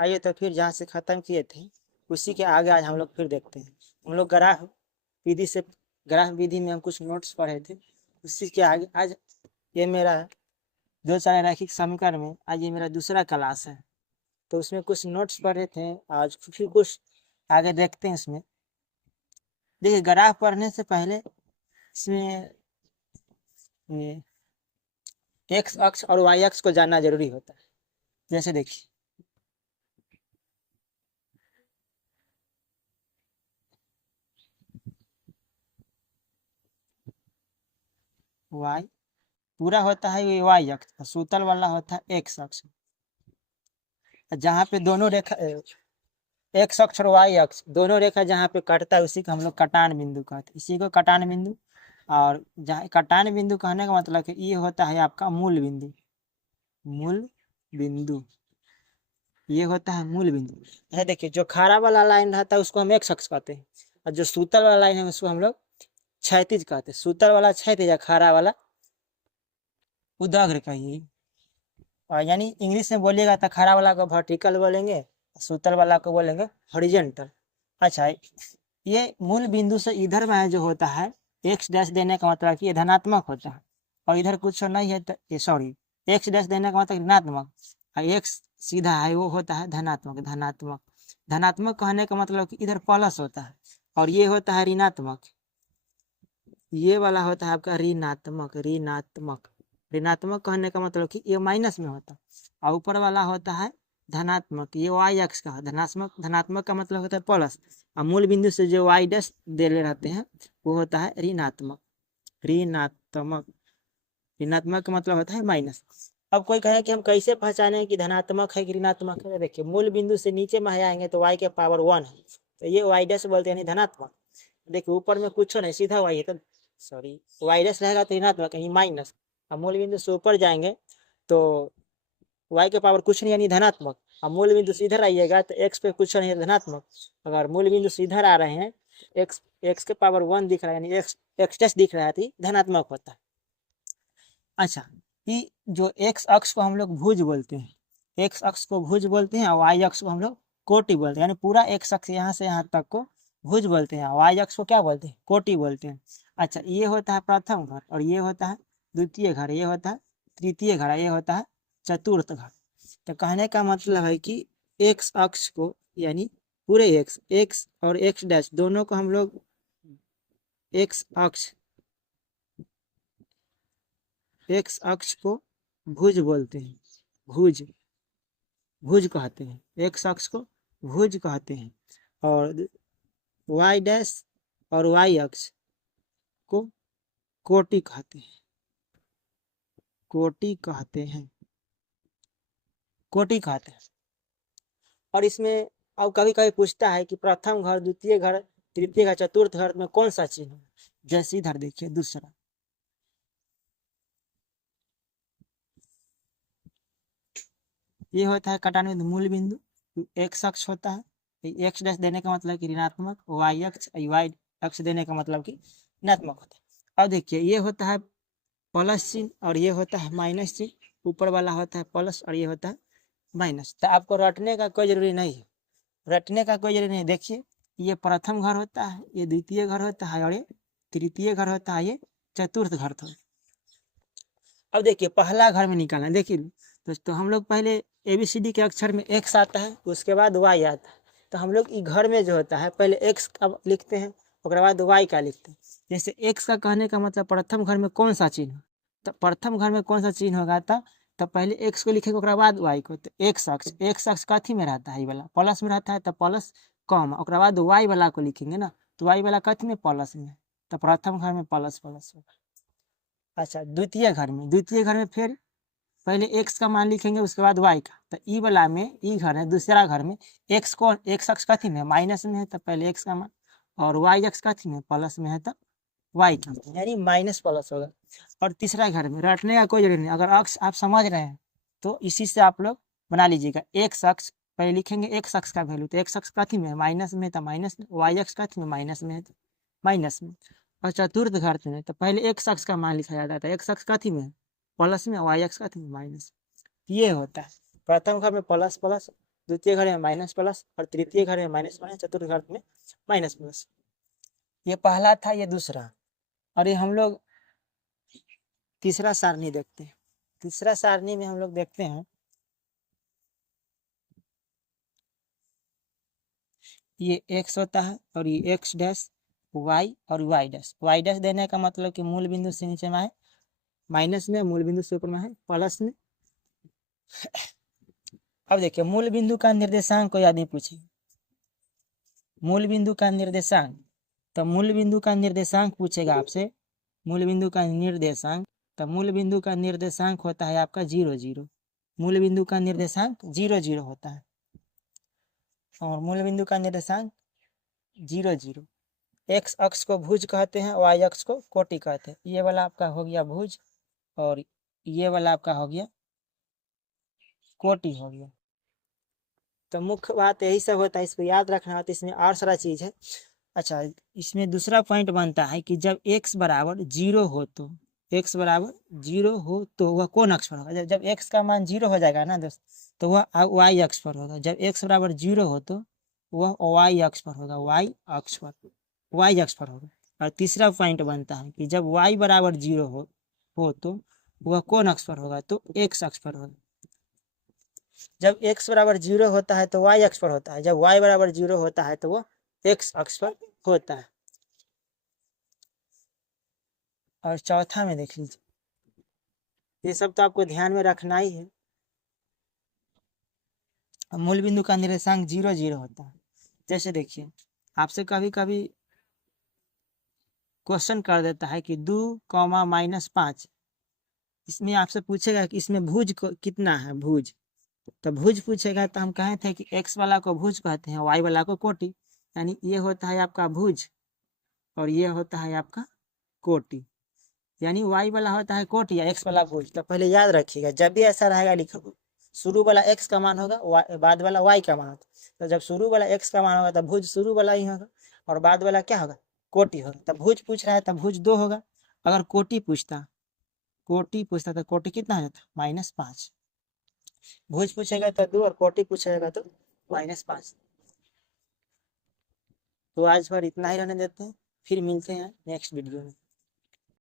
आइए तो फिर जहाँ से ख़त्म किए थे उसी के आगे आज हम लोग फिर देखते हैं। हम लोग ग्राफ विधि में हम कुछ नोट्स पढ़े थे, उसी के आगे आज ये मेरा दो सारे रैखिक समीकरण में आज ये मेरा दूसरा क्लास है। तो उसमें कुछ नोट्स पढ़े थे, आज फिर कुछ आगे देखते हैं। इसमें देखिए, ग्राफ पढ़ने से पहले इसमें एक्स अक्ष और वाई अक्ष को जानना जरूरी होता है। जैसे देखिए, वाई पूरा होता है ये वाई अक्ष, सूतल वाला होता है एक्स अक्ष। जहाँ पे दोनों रेखा एक्स अक्ष और वाई अक्ष दोनों रेखा जहाँ पे कटता है उसी को हम लोग कटान बिंदु कहते हैं। इसी को कटान बिंदु, और जहाँ कटान बिंदु कहने का मतलब कि ये होता है आपका मूल बिंदु। मूल बिंदु ये होता है मूल बिंदु। यह देखिए, जो खारा वाला लाइन रहता है उसको हम एक्स अक्ष कहते हैं, और जो सूतल वाला लाइन है उसको हम लोग क्षैतिज कहते हैं। सूतल वाला क्षैतिज या खारा वाला उदाग्र कहिए, और यानी इंग्लिश में बोलिएगा तो खारा वाला को वर्टिकल बोलेंगे, सूतल वाला को बोलेंगे हॉरिजॉन्टल। अच्छा, ये मूल बिंदु से इधर में जो होता है एक्स डैश देने का मतलब कि ये धनात्मक होता है, और इधर कुछ नहीं है तो सॉरी, एक्स डैश देने का मतलब ऋणात्मक, और एक्स सीधा है वो होता है धनात्मक। धनात्मक धनात्मक कहने का मतलब कि इधर प्लस होता है, और ये होता है ऋणात्मक। ये वाला होता है आपका ऋणात्मक। ऋणात्मक ऋणात्मक कहने का मतलब कि ये माइनस में होता है, और ऊपर वाला होता है धनात्मक। ये वाई अक्ष का धनात्मक। धनात्मक का मतलब होता है प्लस, और मूल बिंदु से जो वाई डैश दे रहते हैं वो होता है ऋणात्मक। ऋणात्मक ऋणात्मक का मतलब होता है माइनस। अब कोई कहे कि हम कैसे पहचाने कि धनात्मक है कि ऋणात्मक है? देखिए, मूल बिंदु से नीचे में आएंगे तो वाई के पावर 1 है, तो ये वाई डैश बोलते हैं यानी धनात्मक। देखिए, ऊपर में कुछ नहीं, सीधा वाई है तो सॉरी वाई डैश रहेगा तो ऋणात्मक यानी माइनस। अब मूल बिंदु से ऊपर जाएंगे तो वाई के पावर कुछ नहीं यानी धनात्मक। अब मूल बिंदु से इधर आइएगा तो एक्स पे कुछ नहीं धनात्मक। अगर मूल बिंदु से इधर आ रहे हैं, एक्स एक्स के पावर 1 दिख रहा है यानी एक्स एक्स डैश दिख रहा है तो धनात्मक होता है। अच्छा, कि जो एक्स अक्ष को हम लोग भुज बोलते हैं, एक्स अक्ष को भुज बोलते हैं, और वाई अक्ष को हम लोग कोटि बोलते हैं। यानी पूरा एक्स अक्ष यहाँ से यहाँ तक को भुज बोलते हैं, वाई अक्ष को क्या बोलते हैं? कोटि बोलते हैं। अच्छा, ये होता है प्रथम घर, और ये होता है द्वितीय घर, ये होता है तृतीय घर, ये होता है चतुर्थ घर। तो कहने का मतलब है कि एक्स अक्ष को यानी पूरे एक्स एक्स और एक्स डैश दोनों को हम लोग एक्स अक्ष को भुज बोलते हैं। भुज भुज कहते हैं, एक्स अक्ष को भुज कहते हैं, और वाई डैश और वाई अक्ष को कोटि कहते हैं। कोटि कहते हैं, कोटि कहते हैं। और इसमें अब कभी कभी पूछता है कि प्रथम घर, द्वितीय घर, तृतीय घर, चतुर्थ घर में कौन सा चिन्ह है? जैसे इधर देखिए, दूसरा ये होता है कटान बिंदु, मूल बिंदु। एक्स अक्ष होता है, एक्स डैश देने का मतलब कि ऋणात्मक, वाई अक्ष वाई अक्ष देने का मतलब कि ऋणात्मक होता है। अब देखिए, ये होता है प्लस चिन्ह, और ये होता है माइनस चिन्ह। ऊपर वाला होता है प्लस और ये होता है माइनस। तो आपको रटने का कोई जरूरी नहीं है, रटने का कोई जरूरी नहीं। देखिए, ये प्रथम घर होता है, ये द्वितीय घर होता है, और ये तृतीय घर होता है, ये चतुर्थ घर होता है। अब देखिए, पहला घर में निकालना, देखिए दोस्तों, हम लोग पहले ABCD के अक्षर में एक्स आता है, उसके बाद वाई आता है। तो हम लोग घर में जो होता है पहले एक्स का लिखते हैं, उसके बाद वाई का लिखते हैं। जैसे एक्स का कहने का मतलब प्रथम घर में कौन सा चिन्ह, तो प्रथम घर में कौन सा चिन्ह होगा तो पहले एक्स को लिखेंगे, उसके बाद वाई को। तो एक्स अक्ष कथी में रहता है? ये वाला प्लस में रहता है, तो प्लस कॉमा, उसके बाद वाई वाला को लिखेंगे ना, तो वाई वाला कथी में? प्लस में। तो प्रथम घर में प्लस प्लस होगा। अच्छा, द्वितीय घर में फिर पहले एक्स का मान लिखेंगे, उसके बाद वाई का। तो ई वाला में, ई घर है, दूसरा घर में एक्स अक्ष कथी में? माइनस में है, तो पहले एक्स का मान, और वाई अक्ष कथी में? प्लस में है, तो वाई का यानी माइनस प्लस होगा। और तीसरा घर में रटने का कोई जरूरत नहीं, अगर अक्ष आप समझ रहे हैं तो इसी से आप लोग बना लीजिएगा। एक्स अक्ष पहले लिखेंगे, एक्स अक्ष का वैल्यू, तो एक्स अक्ष कथी में? माइनस में, तो माइनस में। वाई अक्ष कथी में? माइनस में है, तो माइनस में। और चतुर्थ घर में तो पहले एक्स अक्ष का मान लिखा जाता है, एक्स अक्ष कथी में? प्लस में, वाई अक्ष कथी में? माइनस। ये होता है प्रथम घर में प्लस प्लस, द्वितीय घड़े में माइनस प्लस और तृतीय घड़े में माइनस माइनस, चतुर्थ घड़े में माइनस प्लस। ये पहला था, ये दूसरा। और ये हम लोग तीसरा सारणी देखते हैं। तीसरा सारणी में हम लोग देखते हैं ये x होता है और ये x डैश y और y डैश। y डैश देने का मतलब कि मूल बिंदु से नीचे में है माइनस में, मूल बिंदु से ऊपर में है प्लस में। अब देखिए मूल बिंदु का निर्देशांक कोई आदमी पूछे, मूल बिंदु का निर्देशांक, तो मूल बिंदु का निर्देशांक पूछेगा आपसे, मूल बिंदु का निर्देशांक, तो मूल बिंदु का निर्देशांक होता है आपका 0 0। मूल बिंदु का निर्देशांक 0 0 होता है और मूल बिंदु का निर्देशांक 0 0। एक्स अक्ष को भुज कहते हैं, वाई अक्ष को कोटि कहते हैं। ये वाला आपका हो गया भुज और ये वाला आपका हो गया कोटि हो गया। तो मुख्य बात यही सब होता है, इसको याद रखना होता है। इसमें और सारा चीज है। अच्छा, इसमें दूसरा पॉइंट बनता है कि जब x बराबर 0 हो तो, x बराबर 0 हो तो वह कौन अक्ष पर होगा? जब x का मान 0 हो जाएगा ना दोस्त, तो वह y अक्ष पर होगा। जब x बराबर 0 हो तो वह y अक्ष पर होगा, y अक्ष पर, y अक्ष पर होगा। और तीसरा पॉइंट बनता है कि जब y बराबर 0 हो तो वह कौन अक्ष पर होगा? तो x अक्ष पर होगा। जब x बराबर 0 होता है तो y अक्ष पर होता है, जब y बराबर 0 होता है तो वह x अक्ष पर होता है। और चौथा में देख लीजिए, ये सब तो आपको ध्यान में रखना ही है। मूल बिंदु का निर्देशांक 0 0 होता है। जैसे देखिए आपसे कभी कभी क्वेश्चन कर देता है कि 2, -5, इसमें आपसे पूछेगा कि इसमें भुज कितना है, भुज। तो भुज पूछेगा तो हम कहे थे कि x वाला को भुज कहते हैं, y वाला को कोटि। यानी ये होता है आपका भुज और ये होता है आपका कोटि। यानी y वाला होता है कोटि या x वाला भुज। तो पहले याद रखिएगा, जब भी ऐसा रहेगा लिखो, शुरू वाला x का मान होगा, बाद वाला y का मान होगा। तो जब शुरू वाला x का मान होगा तो भुज शुरू वाला ही होगा और बाद वाला क्या होगा? कोटि होगा। तब भुज पूछ रहा है तब भुज 2 होगा। अगर कोटि पूछता तो कोटि कितना हो जाता? -5। भुज पूछेगा तो 2 और कोटि पूछेगा तो -5। तो आज पर इतना ही रहने देते हैं, फिर मिलते हैं नेक्स्ट वीडियो में।